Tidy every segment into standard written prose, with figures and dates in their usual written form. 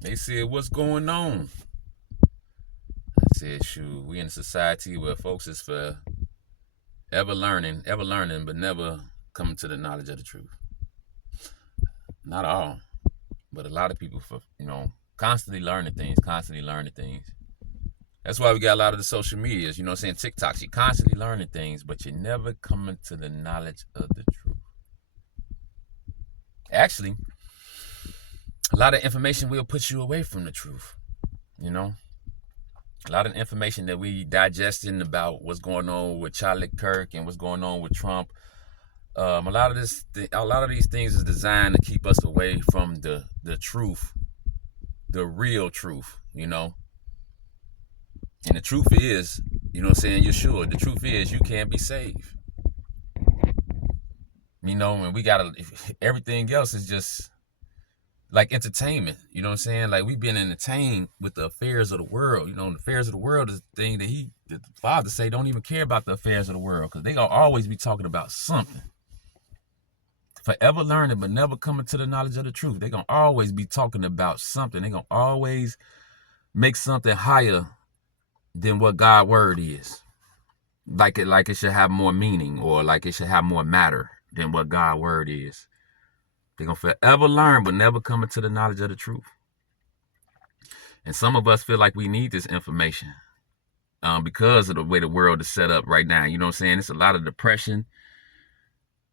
They said, "What's going on?" I said, "Shoot, we in a society where folks is for ever learning, but never coming to the knowledge of the truth. Not all, but a lot of people for constantly learning things, constantly learning things. That's why we got a lot of the social medias, saying TikToks. You're constantly learning things, but you're never coming to the knowledge of the truth. Actually, a lot of information will put you away from the truth. You know, a lot of information that we digesting about what's going on with Charlie Kirk and what's going on with Trump. A lot of these things is designed to keep us away from the truth, the real truth. And the truth is, Yeshua. The truth is, you can't be saved. And we gotta. Everything else is just like entertainment. You know what I'm saying? Like we've been entertained with the affairs of the world. The affairs of the world is the thing that the Father say don't even care about the affairs of the world because they gonna always be talking about something. Forever learning but never coming to the knowledge of the truth. They're gonna always be talking about something. They're gonna always make something higher than what God's word is. Like it should have more meaning or like it should have more matter than what God's word is. They're gonna forever learn but never come into the knowledge of the truth. And some of us feel like we need this information because of the way the world is set up right now. You know what I'm saying? It's a lot of depression,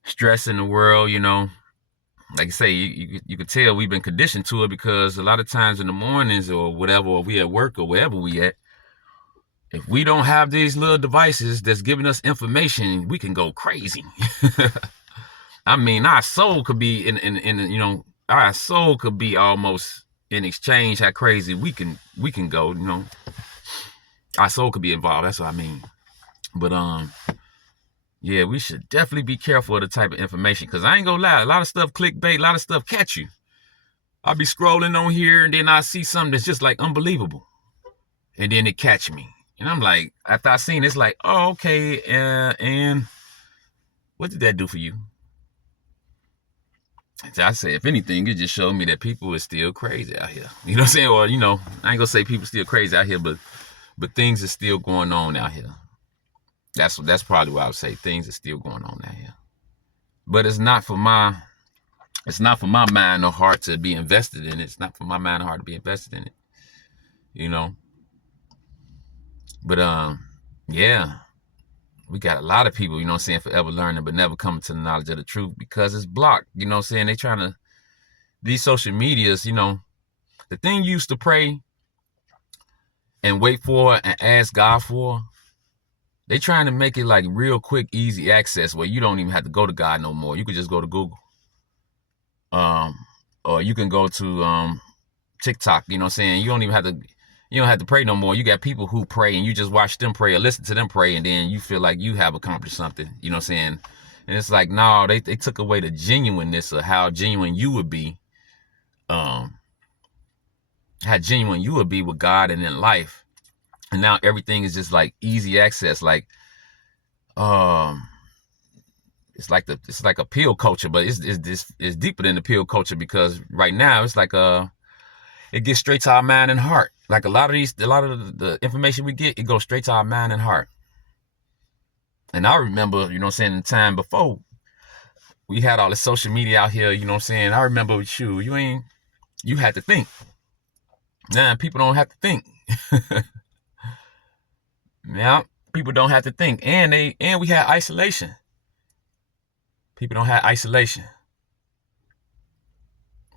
stress in the world, Like I say, you could tell we've been conditioned to it because a lot of times in the mornings or whatever, or we at work or wherever we at, if we don't have these little devices that's giving us information, we can go crazy. I mean, our soul could be our soul could be almost in exchange how crazy we can go, Our soul could be involved. That's what I mean. But yeah, we should definitely be careful of the type of information because I ain't gonna lie, a lot of stuff clickbait, a lot of stuff catch you. I'll be scrolling on here and then I see something that's just like unbelievable, and then it catch me, and I'm like, after I seen it, it's like, oh, okay, and what did that do for you? I say, if anything, it just showed me that people are still crazy out here. You know what I'm saying? Or I ain't gonna say people still crazy out here, but things are still going on out here. That's probably what I would say. Things are still going on out here. But it's not for my mind or heart to be invested in it. It's not for my mind or heart to be invested in it. But yeah. We got a lot of people, forever learning but never coming to the knowledge of the truth because it's blocked. They trying to, these social medias, the thing you used to pray and wait for and ask God for, they trying to make it like real quick, easy access where you don't even have to go to God no more. You could just go to Google. Or you can go to TikTok, you don't have to pray no more. You got people who pray and you just watch them pray or listen to them pray and then you feel like you have accomplished something, And it's like, no, they took away the genuineness of how genuine you would be, how genuine you would be with God and in life. And now everything is just like easy access. Like, it's like a pill culture, but it's deeper than the pill culture because right now it's like it gets straight to our mind and heart. Like a lot of the information we get, it goes straight to our mind and heart. And I remember, the time before we had all the social media out here, I remember you had to think. Now people don't have to think. Now people don't have to think. And we had isolation. People don't have isolation.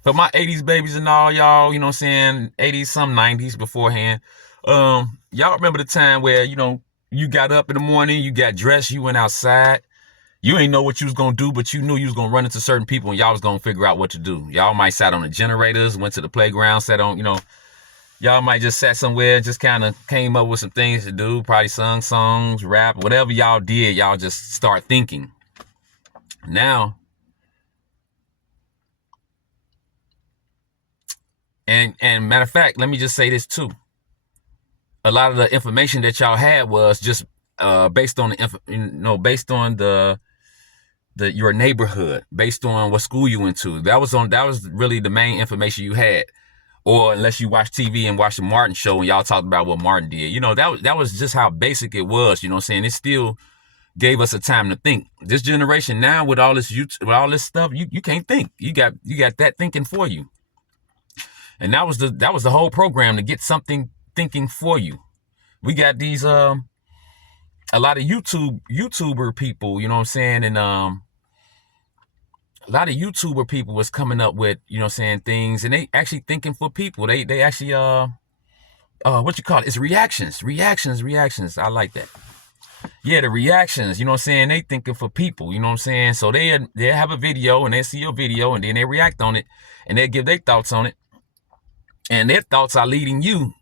For my 80s babies and all y'all, 80s, some 90s beforehand. Y'all remember the time where, you got up in the morning, you got dressed, you went outside. You ain't know what you was gonna do, but you knew you was gonna run into certain people and y'all was gonna figure out what to do. Y'all might sat on the generators, went to the playground, sat on, y'all might just sat somewhere, just kind of came up with some things to do, probably sung songs, rap, whatever y'all did, y'all just start thinking. Now, and matter of fact, let me just say this too. A lot of the information that y'all had was just based on your neighborhood, based on what school you went to. That was really the main information you had. Or unless you watch TV and watch the Martin show and y'all talked about what Martin did. You know, that was just how basic it was. You know what I'm saying? It still gave us a time to think. This generation now with all this YouTube, with all this stuff, you can't think. You got that thinking for you. And that was the whole program, to get something thinking for you. We got these a lot of YouTuber people, you know what I'm saying, and a lot of YouTuber people was coming up with, you know what I'm saying, things, and they actually thinking for people. They actually what you call it? It's reactions. I like that. Yeah, the reactions, you know what I'm saying? They thinking for people, you know what I'm saying? So they have a video and they see your video and then they react on it and they give their thoughts on it. And their thoughts are leading you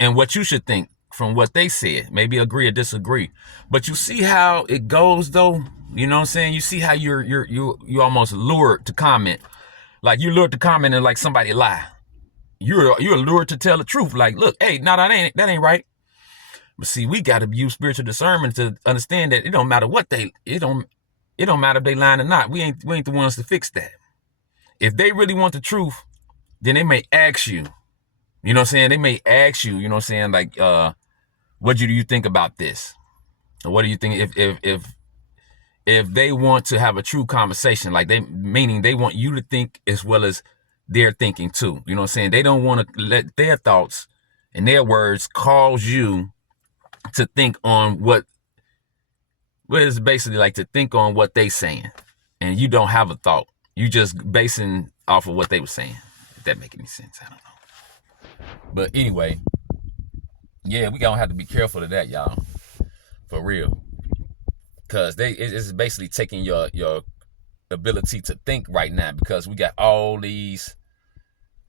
and what you should think from what they said. Maybe agree or disagree. But you see how it goes though? You know what I'm saying? You see how you're almost lured to comment. Like you lured to comment and like somebody lie. You're lured to tell the truth. Like, look, hey, no, that ain't right. But see, we got to use spiritual discernment to understand that it don't matter what it don't matter if they lying or not. We ain't the ones to fix that. If they really want the truth, then they may ask you. You know what I'm saying? They may ask you, you know what I'm saying, like, what do you think about this? Or what do you think if they want to have a true conversation, like meaning they want you to think as well as they're thinking too. You know what I'm saying? They don't want to let their thoughts and their words cause you to think on what is basically like to think on what they saying, and you don't have a thought. You just basing off of what they were saying. If that make any sense, I don't know. But anyway, yeah, we gonna have to be careful of that, y'all, for real, because it's basically taking your ability to think right now, because we got all these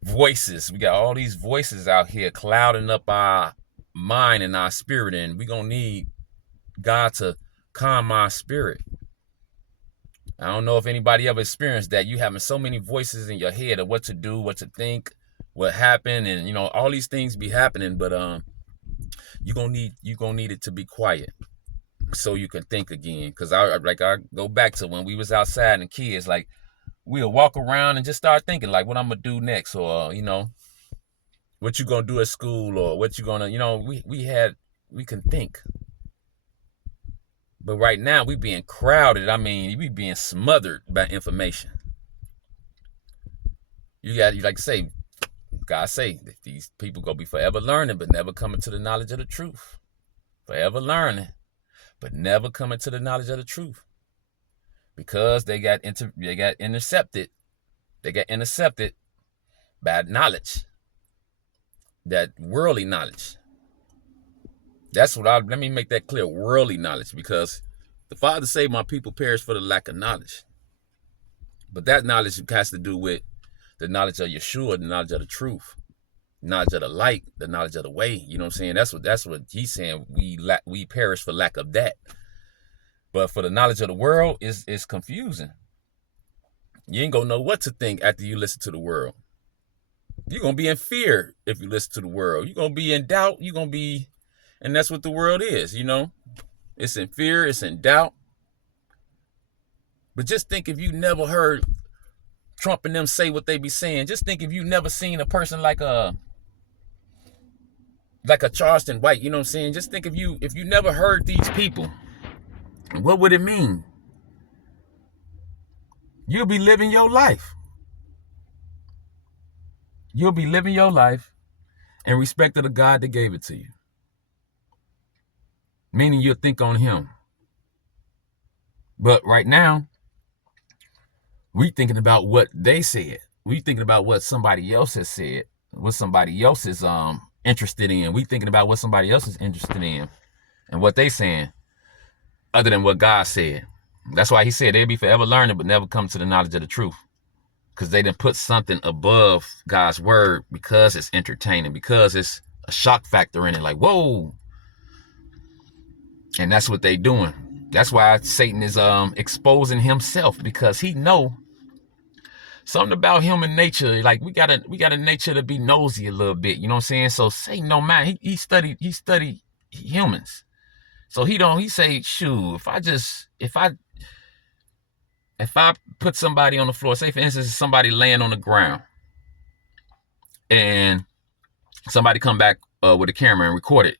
voices. We got all these voices out here clouding up our mind and our spirit, and we gonna need God to calm our spirit. I don't know if anybody ever experienced that. You having so many voices in your head of what to do, what to think, what happened, and you know all these things be happening, but you gonna need it to be quiet so you can think again. Because I go back to when we was outside and kids, like we'll walk around and just start thinking like what I'm gonna do next, or you know, what you gonna do at school, or what you gonna, you know, we can think. But right now we being crowded. I mean, we being smothered by information. You like to say, God say that these people gonna be forever learning, but never coming to the knowledge of the truth. Forever learning, but never coming to the knowledge of the truth, because they got intercepted. They got intercepted by knowledge, that worldly knowledge. That's what let me make that clear, worldly knowledge, because the Father say my people perish for the lack of knowledge. But that knowledge has to do with the knowledge of Yeshua, the knowledge of the truth, knowledge of the light, the knowledge of the way. You know what I'm saying? That's what he's saying. We perish for lack of that. But for the knowledge of the world, is confusing. You ain't gonna know what to think after you listen to the world. You're gonna be in fear if you listen to the world. You're gonna be in doubt. You're gonna be, and that's what the world is, you know? It's in fear, it's in doubt. But just think if you never heard Trump and them say what they be saying. Just think if you never seen a person like a Charleston White, you know what I'm saying? Just think if you never heard these people, what would it mean? You'll be living your life. You'll be living your life in respect of the God that gave it to you. Meaning you'll think on him. But right now, we thinking about what they said. We thinking about what somebody else has said, what somebody else is interested in. We thinking about what somebody else is interested in and what they saying, other than what God said. That's why he said they'll be forever learning, but never come to the knowledge of the truth. Because they didn't put something above God's word, because it's entertaining, because it's a shock factor in it. Like, whoa. And that's what they doing. That's why Satan is exposing himself, because he know something about human nature. Like we got a nature to be nosy a little bit. You know what I'm saying? So Satan don't mind. He studied humans. So he say, shoot, if I put somebody on the floor, say for instance somebody laying on the ground, and somebody come back with a camera and record it.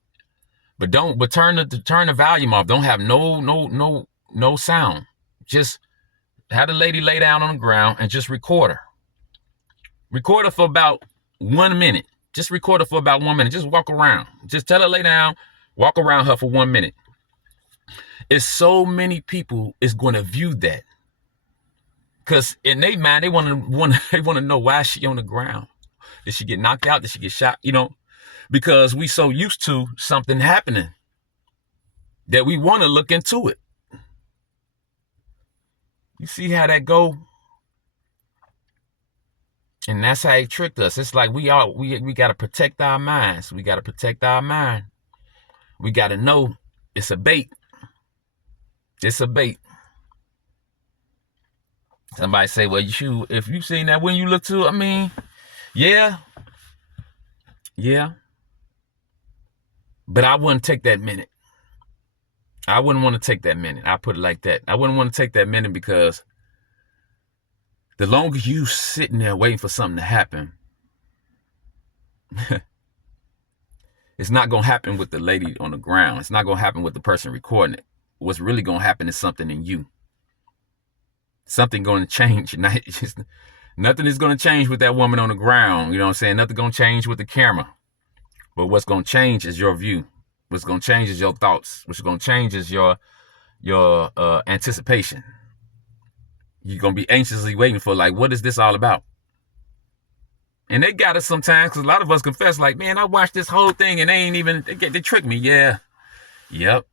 But turn the volume off. Don't have no sound. Just have the lady lay down on the ground and just record her. Record her for about 1 minute. Just record her for about 1 minute. Just walk around. Just tell her lay down, walk around her for 1 minute. It's so many people is going to view that. Cause in their mind, they want to know why is she on the ground. Did she get knocked out? Did she get shot? You know, because we so used to something happening that we want to look into it. You see how that go? And that's how he tricked us. It's like we got to protect our minds. We got to protect our mind. We got to know it's a bait. It's a bait. Somebody say, well, if you seen that when you look to, I mean, yeah. But I wouldn't take that minute. I wouldn't want to take that minute. I put it like that. I wouldn't want to take that minute because the longer you sitting there waiting for something to happen, it's not going to happen with the lady on the ground. It's not going to happen with the person recording it. What's really going to happen is something in you. Something going to change. Nothing is going to change with that woman on the ground. You know what I'm saying? Nothing going to change with the camera. But what's going to change is your view. What's going to change is your thoughts. What's going to change is your anticipation. You're going to be anxiously waiting for, like, what is this all about? And they got us sometimes because a lot of us confess, like, man, I watched this whole thing and they tricked me. Yeah. Yep.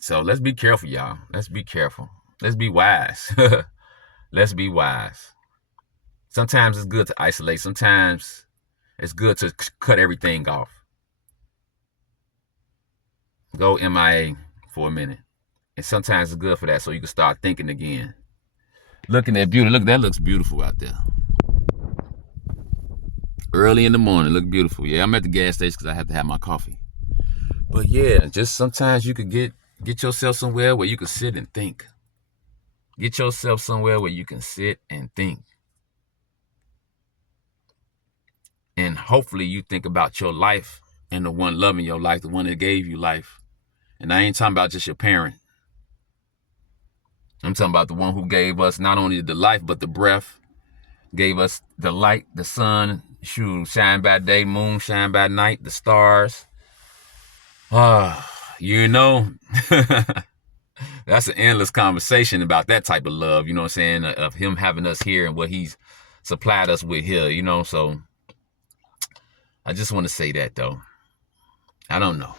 So let's be careful, y'all. Let's be careful. Let's be wise. Let's be wise. Sometimes it's good to isolate. Sometimes it's good to cut everything off. Go MIA for a minute. And sometimes it's good for that so you can start thinking again. Looking at beauty. Look, that looks beautiful out there. Early in the morning, look beautiful. Yeah, I'm at the gas station because I have to have my coffee. But yeah, just sometimes you could get yourself somewhere where you can sit and think. Get yourself somewhere where you can sit and think. And hopefully you think about your life and the one loving your life, the one that gave you life. And I ain't talking about just your parent. I'm talking about the one who gave us not only the life, but the breath, gave us the light, the sun, shine by day, moon, shine by night, the stars. You know, that's an endless conversation about that type of love, you know what I'm saying, of him having us here and what he's supplied us with here, you know. So I just want to say that, though. I don't know.